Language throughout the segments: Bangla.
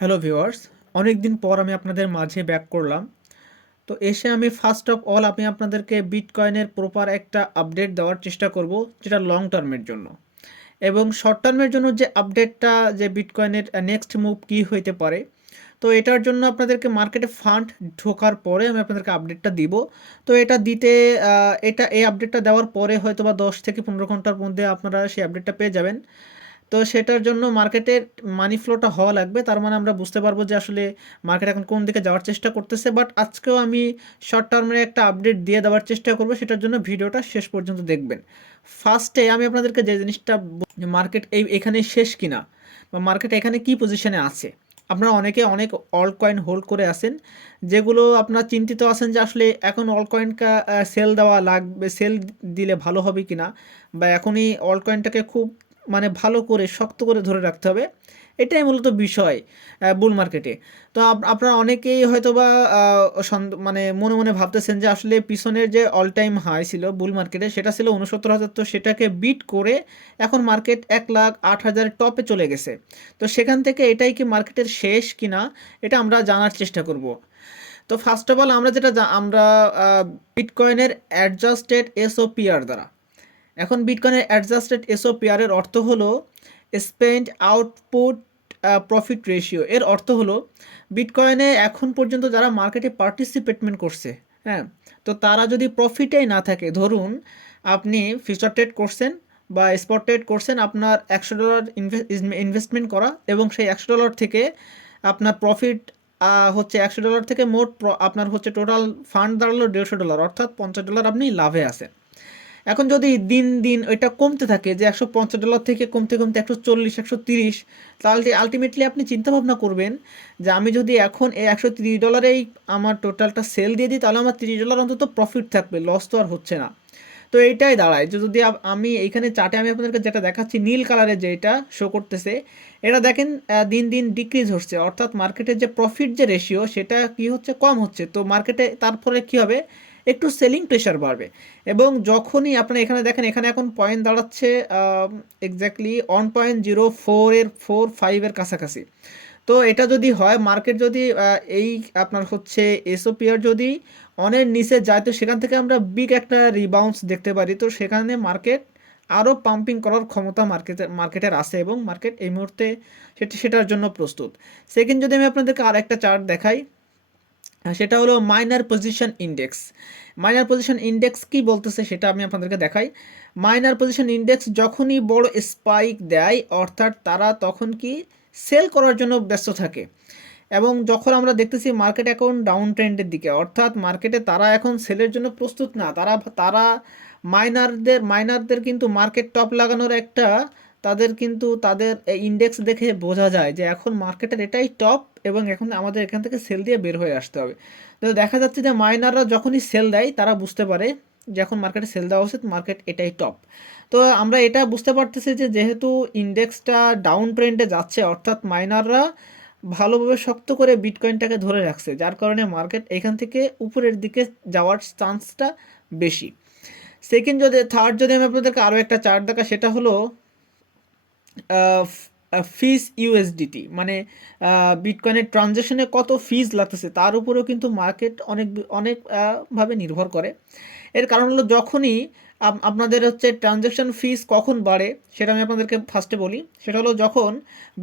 হ্যালো ভিউয়ার্স, অনেক দিন পর আমি আপনাদের মাঝে ব্যাক করলাম। তো এসে আমি ফার্স্ট অফ অল আমি আপনাদেরকে বিটকয়েনের প্রপার একটা আপডেট দেওয়ার চেষ্টা করব, যেটা লং টার্মের জন্য। এবং শর্ট টার্মের জন্য যে আপডেটটা, যে বিটকয়েনের নেক্সট মুভ কী হইতে পারে, তো এটার জন্য আপনাদেরকে মার্কেটে ফান্ড ঢোকার পরে আমি আপনাদেরকে আপডেটটা দিব। তো এটা দিতে এই আপডেটটা দেওয়ার পরে হয়তো বা 10 থেকে 15 ঘন্টার মধ্যে আপনারা সেই আপডেটটা পেয়ে যাবেন। তো সেটার জন্য মার্কেটের মানি ফ্লোটা হওয়া লাগবে, তার মানে আমরা বুঝতে পারবো যে আসলে মার্কেট এখন কোন দিকে যাওয়ার চেষ্টা করতেছে। বাট আজকেও আমি শর্ট টার্মের একটা আপডেট দিয়ে দেওয়ার চেষ্টা করব, সেটার জন্য ভিডিওটা শেষ পর্যন্ত দেখবেন। ফার্স্টে আমি আপনাদেরকে যে জিনিসটা মার্কেট এখানে শেষ কিনা, বা মার্কেট এখানে কি পজিশনে আছে। আপনারা অনেকে অনেক অল্ট কয়েন হোল্ড করে আছেন, যেগুলো আপনারা চিন্তিত আছেন যে আসলে এখন অল্ট কয়েনটা সেল দেওয়া লাগবে, সেল দিলে ভালো হবে কিনা, বা এখনই অল্ট কয়েনটাকে খুব মানে ভালো করে শক্ত করে ধরে রাখতে হবে। এটাই মূলত বিষয় বুল মার্কেটে। তো আপনারা অনেকেই হয়তো বা মানে মনে মনে ভাবতেছেন যে আসলে পিছনের যে অল টাইম হাই ছিল বুল মার্কেটে, সেটা ছিল 69,000। তো সেটাকে বিট করে এখন মার্কেট 1,08,000 টপে চলে গেছে। তো সেখান থেকে এটাই কি মার্কেটের শেষ কিনা, এটা আমরা জানার চেষ্টা করব। তো ফার্স্ট অফ অল আমরা আমরা বিটকয়েনের অ্যাডজাস্টেড এসওপিআর দ্বারা, এখন বিটকয়েনের অ্যাডজাস্টেড এসওপিআর এর অর্থ হলো স্পেন্ড আউটপুট প্রফিট রেশিও। এর অর্থ হলো বিটকয়েনে এখন পর্যন্ত যারা মার্কেটে পার্টিসিপেটমেন্ট করছে, হ্যাঁ, তো তারা যদি প্রফিটেই না থাকে, ধরুন আপনি ফিউচার ট্রেড করছেন বা স্পট ট্রেড করছেন, আপনার $100 ইনভেস্টমেন্ট করা, এবং সেই $100 থেকে আপনার প্রফিট হচ্ছে $100 থেকে মোট আপনার হচ্ছে টোটাল ফান্ড দাঁড়ালো $150, অর্থাৎ $50 আপনি লাভে আছেন। এখন যদি দিন দিন ওইটা কমতে থাকে, যে $150 থেকে কমতে কমতে 140, 130, তাহলে আলটিমেটলি আপনি চিন্তা ভাবনা করবেন যে আমি যদি এখন এই $130 আমার টোটালটা সেল দিয়ে দিই, তাহলে আমার $30 অন্তত প্রফিট থাকবে, লস তো আর হচ্ছে না। তো এইটাই দাঁড়ায় যে যদি আমি এইখানে চার্টে আমি আপনাদেরকে যেটা দেখাচ্ছি, নীল কালারের যেটা শো করতেছে, এটা দেখেন দিন দিন ডিক্রিজ হচ্ছে, অর্থাৎ মার্কেটের যে প্রফিট যে রেশিও, সেটা কি হচ্ছে, কম হচ্ছে। তো মার্কেটে তারপরে কি হবে, একটু সেলিং প্রেশার বাড়বে। এবং যখনই আপনারা এখানে দেখেন, এখানে এখন পয়েন্ট দাঁড়াচ্ছে এক্স্যাক্টলি 1.04 এর কাছাকাছি। তো এটা যদি হয়, মার্কেট যদি এই আপনার হচ্ছে এসওপিআর যদি অনেক নিচে যায়, তো সেখান থেকে আমরা বিগ একটা রিবাউন্স দেখতে পারি। তো সেখানে মার্কেট আরও পাম্পিং করার ক্ষমতা মার্কেটের আছে, এবং মার্কেট এই মুহূর্তে সেটার জন্য প্রস্তুত। সেকেন্ড, যদি আমি আপনাদেরকে আর একটা চার্ট দেখাই, সেটা হলো minor position index. Minor position index কি বলতেছে সেটা আমি আপনাদেরকে দেখাই। মাইনার পজিশন ইন্ডেক্স যখনই বড় স্পাইক দেয়, অর্থাৎ তারা তখন কি সেল করার জন্য ব্যস্ত থাকে। এবং যখন আমরা দেখতেছি মার্কেট এখন ডাউন ট্রেন্ডের দিকে, অর্থাৎ মার্কেটে তারা এখন সেলের জন্য প্রস্তুত না, তারা তারা মাইনারদের কিন্তু মার্কেট টপ লাগানোর একটা, তাদের কিন্তু তাদের ইন্ডেক্স দেখে বোঝা যায় যে এখন মার্কেটের এটাই টপ, এবং এখন আমাদের এখান থেকে সেল দিয়ে বের হয়ে আসতে হবে। তো দেখা যাচ্ছে যে মাইনাররা যখনই সেল দেয়, তারা বুঝতে পারে যে এখন মার্কেটে সেল দেওয়া উচিত, মার্কেট এটাই টপ। তো আমরা এটা বুঝতে পারতেছি যে যেহেতু ইন্ডেক্সটা ডাউন ট্রেন্ডে যাচ্ছে, অর্থাৎ মাইনাররা ভালোভাবে শক্ত করে বিটকয়েনটাকে ধরে রাখছে, যার কারণে মার্কেট এখান থেকে উপরের দিকে যাওয়ার চান্সটা বেশি। থার্ড, যদি আমি আপনাদেরকে আরও একটা চার্ট দেখা, সেটা হলো ফিজ ইউএসডিটি, মানে বিটকয়েনের ট্রানজ্যাকশনে কত ফিজ লাগতেছে, তার উপরেও কিন্তু মার্কেট অনেক অনেক ভাবে নির্ভর করে। এর কারণ হলো যখনই আপনাদের হচ্ছে ট্রানজ্যাকশন ফিস কখন বাড়ে, সেটা আমি আপনাদেরকে ফার্স্টে বলি। সেটা হলো যখন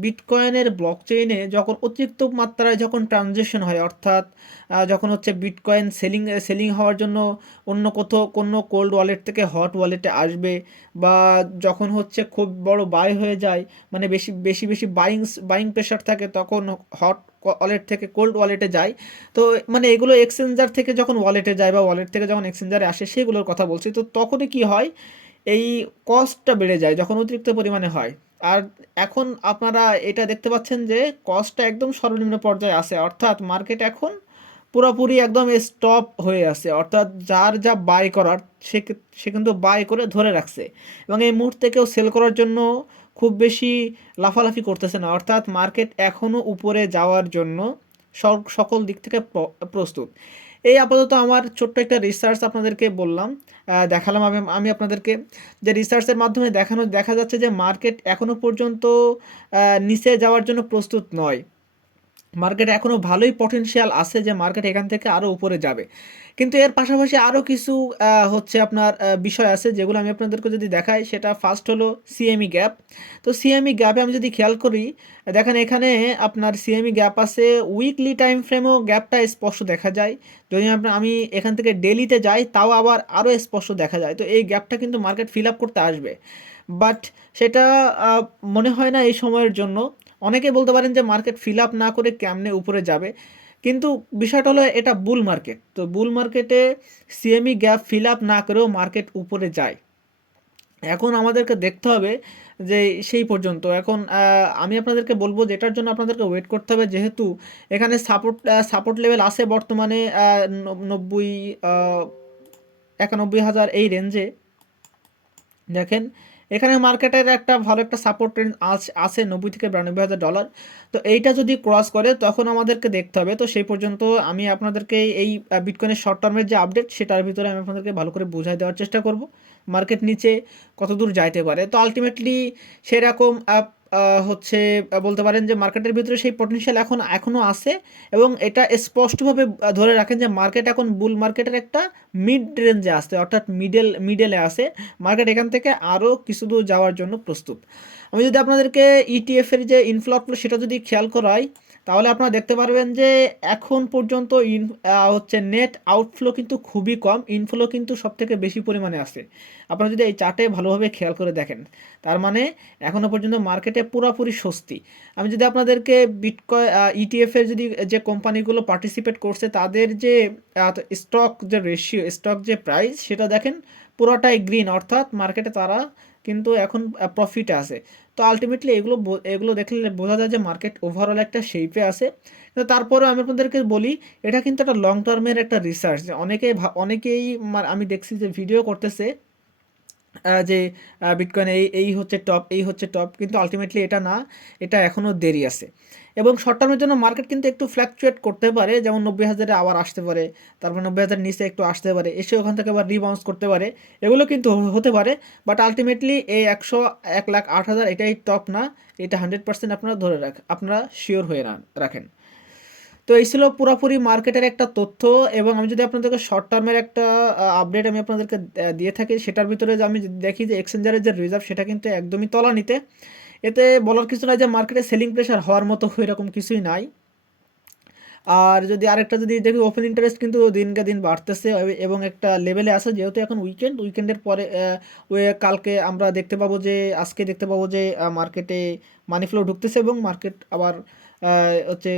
বিটকয়েনের ব্লক চেইনে যখন অতিরিক্ত মাত্রায় যখন ট্রানজ্যাকশন হয়, অর্থাৎ যখন হচ্ছে বিটকয়েন সেলিং হওয়ার জন্য অন্য কোথাও কোনো কোল্ড ওয়ালেট থেকে হট ওয়ালেটে আসবে, বা যখন হচ্ছে খুব বড় বাই হয়ে যায়, মানে বেশি বেশি বেশি বাইং প্রেশার থাকে, তখন হট ওয়ালেট থেকে কোল্ড ওয়ালেটে যায়। তো মানে এগুলো এক্সচেঞ্জার থেকে যখন ওয়ালেটে যায়, বা ওয়ালেট থেকে যখন এক্সচেঞ্জারে আসে, সেগুলোর কথা বলছি। তো তখনই কি হয়, এই কস্টটা বেড়ে যায় যখন অতিরিক্ত পরিমাণে হয়। আর এখন আপনারা এটা দেখতে পাচ্ছেন যে কস্টটা একদম সর্বনিম্ন পর্যায়ে আছে, অর্থাৎ মার্কেট এখন পুরোপুরি একদম স্টপ হয়ে আছে, অর্থাৎ যার যা বাই করার সে কিন্তু বাই করে ধরে রাখছে, এবং এই মুহূর্তে কেউ সেল করার জন্য খুব বেশি লাফালাফি করতেছে না, অর্থাৎ মার্কেট এখনও উপরে যাওয়ার জন্য সকল দিক থেকে প্রস্তুত। এই আপাতত আমার ছোট্ট একটা রিসার্চ আপনাদেরকে বললাম, দেখালাম আমি আপনাদেরকে, যে রিসার্চের মাধ্যমে দেখা যাচ্ছে যে মার্কেট এখনও পর্যন্ত নিচে যাওয়ার জন্য প্রস্তুত নয়। মার্কেট এখনও ভালোই পটেনশিয়াল আছে যে মার্কেট এখান থেকে আরও উপরে যাবে। কিন্তু এর পাশাপাশি আরও কিছু হচ্ছে আপনার বিষয় আছে যেগুলো আমি আপনাদেরকে যদি দেখাই, সেটা ফার্স্ট হলো সিএমই গ্যাপ। তো সিএমই গ্যাপে আমি যদি খেয়াল করি, দেখেন এখানে আপনার সিএমই গ্যাপ আছে, উইকলি টাইম ফ্রেমেও গ্যাপটা স্পষ্ট দেখা যায়। যদি আমি এখান থেকে ডেলিতে যাই তাও আবার আরও স্পষ্ট দেখা যায়। তো এই গ্যাপটা কিন্তু মার্কেট ফিল আপ করতে আসবে, বাট সেটা আহ, মনে হয় না এই সময়ের জন্য। অনেকে বলতে পারেন যে মার্কেট ফিল আপ না করে কেমনে উপরে যাবে, কিন্তু বিষয়টা হলো এটা বুল মার্কেট। তো বুল মার্কেটে সিএমই গ্যাপ ফিল আপ না করেও মার্কেট উপরে যায়। এখন আমাদেরকে দেখতে হবে যে সেই পর্যন্ত এখন আমি আপনাদেরকে বলবো যেটার জন্য আপনাদেরকে ওয়েট করতে হবে, যেহেতু এখানে সাপোর্ট লেভেল আছে বর্তমানে 90 91,000 এই রেঞ্জে। দেখেন এখানে মার্কেটের একটা ভালো একটা সাপোর্ট রেঞ্জ আছে 90 থেকে 92,000 ডলার। তো এইটা যদি ক্রস করে তখন আমাদেরকে দেখতে হবে। তো সেই পর্যন্ত আমি আপনাদেরকে এই বিটকয়েনের শর্ট টার্মের যে আপডেট সেটার ভিতরে আমি আপনাদেরকে ভালো করে বোঝাই দেওয়ার চেষ্টা করব মার্কেট নিচে কত দূর যাইতে পারে। তো আলটিমেটলি সেরকম হচ্ছে বলতে পারেন যে মার্কেটের ভিতরে সেই পটেনশিয়াল এখনও আছে, এবং এটা স্পষ্টভাবে ধরে রাখেন যে মার্কেট এখন বুল মার্কেটের একটা মিড রেঞ্জে আসছে, অর্থাৎ মিডলে আছে মার্কেট। এখান থেকে আরও কিছু দূর যাওয়ার জন্য প্রস্তুত। আমি যদি আপনাদেরকে ইটিএফের যে ইনফ্লো আউটফ্লো সেটা যদি খেয়াল করাই, তাহলে আপনারা দেখতে পারবেন যে এখন পর্যন্ত হচ্ছে নেট আউটফ্লো কিন্তু খুবই কম, ইনফ্লো কিন্তু সবথেকে বেশি পরিমাণে আছে। আপনারা যদি এই চার্টে ভালোভাবে খেয়াল করে দেখেন, তার মানে এখনও পর্যন্ত মার্কেটে পুরোপুরি স্বস্তি। আমি যদি আপনাদেরকে বিটকয়েন ইটিএফের যদি যে কোম্পানিগুলো পার্টিসিপেট করছে তাদের যে স্টক যে রেশিও, স্টক যে প্রাইস সেটা দেখেন পুরোটাই গ্রিন, অর্থাৎ মার্কেটে তারা কিন্তু এখন প্রফিটে আছে। তো আলটিমেটলি এগুলো দেখলে বোঝা যায় যে মার্কেট ওভারঅল একটা শেপে আছে। কিন্তু তারপরেও আমি আপনাদেরকে বলি এটা কিন্তু একটা লং টার্মের একটা রিসার্চ। অনেকেই আমি দেখছি যে ভিডিও করতেছে যে বিটকয়েন এই এই হচ্ছে টপ, এই হচ্ছে টপ, কিন্তু আলটিমেটলি এটা না, এটা এখনও দেরি আছে। এবং শর্ট টার্মের জন্য মার্কেট কিন্তু একটু ফ্ল্যাকচুয়েট করতে পারে, যেমন 90,000-এ আবার আসতে পারে, তারপর 90,000 নিচে একটু আসতে পারে, এসে ওখান থেকে আবার রিবাউন্স করতে পারে, এগুলো কিন্তু হতে পারে। বাট আলটিমেটলি এই 1,08,000 এটাই টপ না, এটা 100% আপনারা আপনারা শিওর হয়ে রাখেন। তো এই ছিল পুরোপুরি মার্কেটের একটা তথ্য। এবং আমি যদি আপনাদেরকে শর্ট টার্মের একটা আপডেট আমি আপনাদেরকে দিয়ে থাকি, সেটার ভিতরে যে আমি যদি দেখি যে এক্সচেঞ্জারের যে রিজার্ভ সেটা কিন্তু একদমই তলানিতে। এতে বলার কিছু নাই যে মার্কেটে সেলিং প্রেশার হওয়ার মতো এরকম কিছুই নাই। আর যদি আরেকটা যদি দেখি, ওপেন ইন্টারেস্ট কিন্তু দিনকে দিন বাড়তেছে এবং একটা লেভেলে আছে, যেহেতু এখন উইকেন্ডের পরে কালকে আমরা দেখতে পাবো যে আজকে দেখতে পাবো যে মার্কেটে মানি ফ্লো ঢুকতেছে, এবং মার্কেট আবার হচ্ছে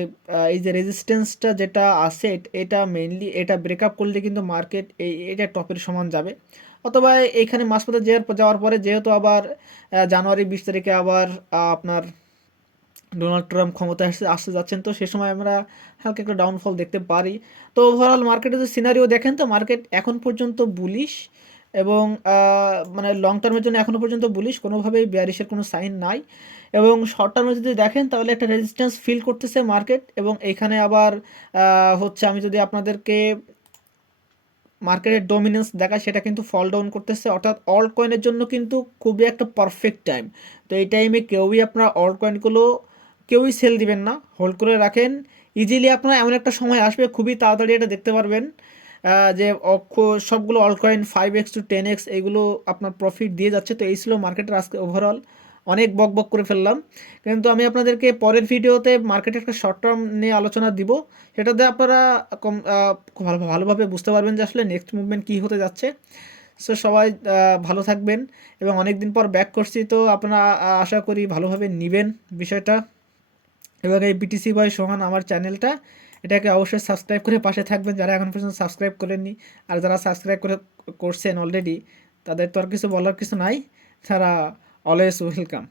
এই যে রেজিস্ট্যান্সটা যেটা আছে এটা মেইনলি এটা ব্রেকআপ করলে কিন্তু মার্কেট এটা টপের সমান যাবে। অথবা এইখানে মাঝপথে যাওয়ার পরে, যেহেতু আবার জানুয়ারি 20 তারিখে আবার আপনার ডোনাল্ড ট্রাম্প ক্ষমতায় আসতে যাচ্ছেন, তো সে সময় আমরা হালকা একটা ডাউনফল দেখতে পারি। তো ওভারঅল মার্কেটে যে সিনারিও দেখেন, তো মার্কেট এখন পর্যন্ত বুলিশ, এবং মানে লং টার্মের জন্য এখনও পর্যন্ত বুলিশ, কোনোভাবেই বেয়ারিশের কোনো সাইন নাই। এবং শর্ট টার্মে যদি দেখেন তাহলে একটা রেজিস্ট্যান্স ফিল করতেছে মার্কেট, এবং এইখানে আবার হচ্ছে আমি যদি আপনাদেরকে মার্কেটের ডমিনেন্স দেখায় সেটা কিন্তু ফল ডাউন করতেছে, অর্থাৎ অল্ট কয়েনের জন্য কিন্তু খুবই একটা পারফেক্ট টাইম। তো এই টাইমে কেউই আপনার অল্ট কয়েনগুলো কেউই সেল দিবেন না, হোল্ড করে রাখেন। ইজিলি আপনার এমন একটা সময় আসবে খুবই তাড়াতাড়ি এটা দেখতে পারবেন যে সবগুলো alt coin 5x to 10x এগুলো আপনার প্রফিট দিয়ে যাচ্ছে। তো এই ছিল মার্কেটের আজকে ওভারঅল। অনেক বক করে ফেললাম, কিন্তু আমি আপনাদেরকে পরের ভিডিওতে মার্কেটের একটা শর্ট টার্ম নিয়ে আলোচনা দিব, সেটাতে আপনারা খুব ভালোভাবে বুঝতে পারবেন যে আসলে নেক্সট মুভমেন্ট কী হতে যাচ্ছে। সো সবাই ভালো থাকবেন, এবং অনেক দিন পর ব্যাক করছি, তো আপনারা আশা করি ভালোভাবে নেবেন বিষয়টা। এবং এই বিটিসি বয় সোহান আমার চ্যানেলটা, এটাকে অবশ্যই সাবস্ক্রাইব করে পাশে থাকবেন যারা এখন পর্যন্ত সাবস্ক্রাইব করেননি। আর যারা সাবস্ক্রাইব করছেন অলরেডি, তাদের তো আর কিছু বলার কিছু নাই, তারা অলওয়েজ ওয়েলকাম।